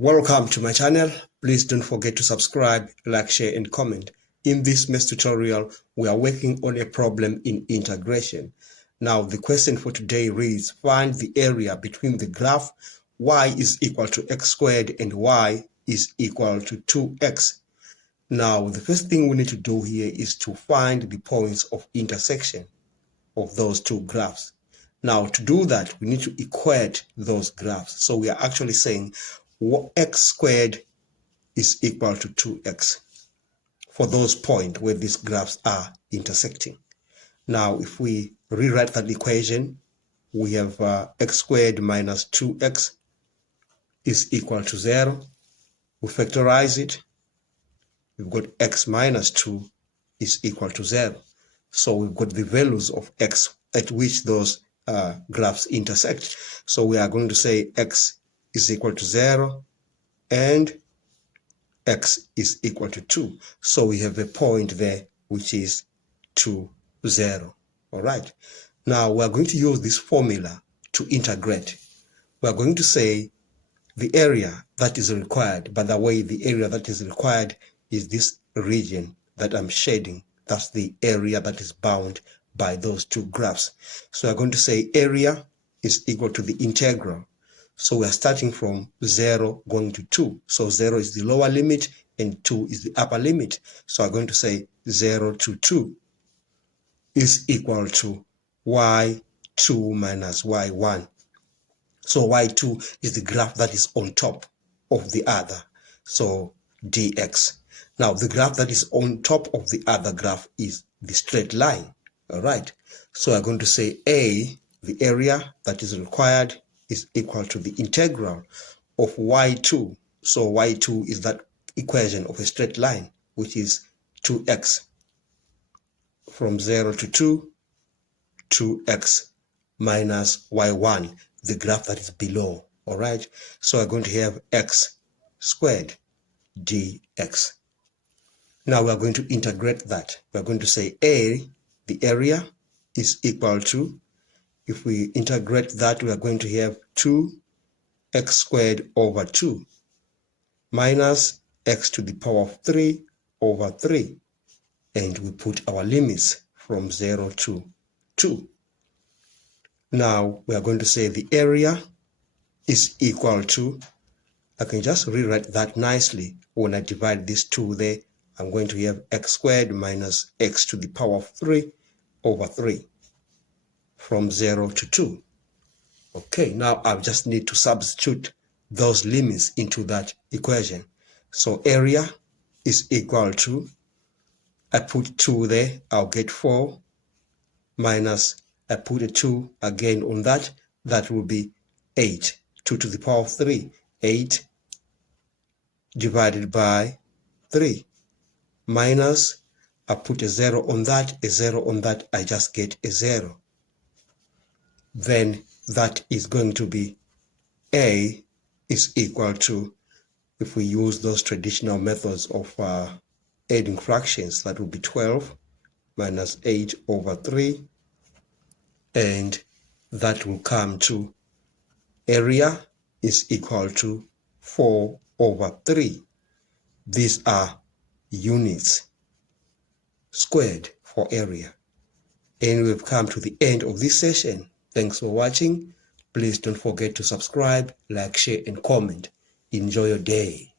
Welcome to my channel. Please don't forget to subscribe, like, share and comment. In this math tutorial, we are working on a problem in integration. Now the question for today reads, find the area between the graph y is equal to x squared and y is equal to 2x. Now the first thing we need to do here is to find the points of intersection of those two graphs. Now to do that, we need to equate those graphs. So we are actually saying x squared is equal to 2x for those points where these graphs are intersecting. Now if we rewrite that equation, we have x squared minus 2x is equal to 0. We factorize it. We've got x minus 2 is equal to 0. So we've got the values of x at which those graphs intersect. So we are going to say x is equal to 0 and x is equal to 2. So we have a point there which is 2, 0. All right. Now we are going to use this formula to integrate. We are going to say the area that is required. By the way, the area that is required is this region that I'm shading. That's the area that is bound by those two graphs. So we're going to say area is equal to the integral. So we are starting from 0 going to 2. So 0 is the lower limit and 2 is the upper limit. So I'm going to say 0 to 2 is equal to y2 minus y1. So y2 is the graph that is on top of the other. So dx. Now the graph that is on top of the other graph is the straight line. All right. So I'm going to say a, the area that is required, is equal to the integral of y2. So y2 is that equation of a straight line, which is 2x. From 0 to 2, 2x minus y1, the graph that is below. All right. So we're going to have x squared dx. Now we are going to integrate that. We are going to say a, the area, is equal to, if we integrate that, we are going to have 2x squared over 2 minus x to the power of 3 over 3. And we put our limits from 0 to 2. Now we are going to say the area is equal to, I can just rewrite that nicely. When I divide these two there, I'm going to have x squared minus x to the power of 3 over 3 from 0 to 2. Okay, now I just need to substitute those limits into that equation. So area is equal to, I put 2 there, I'll get 4 minus, I put a 2 again on that, that will be 8. 2 to the power of 3, 8 divided by 3 minus, I put a 0 on that, a 0 on that, I just get a 0. Then that is going to be a is equal to, if we use those traditional methods of adding fractions, that will be 12 minus 8 over 3. And that will come to area is equal to 4 over 3. These are units squared for area. And we've come to the end of this session. Thanks for watching. Please don't forget to subscribe, like, share and comment. Enjoy your day.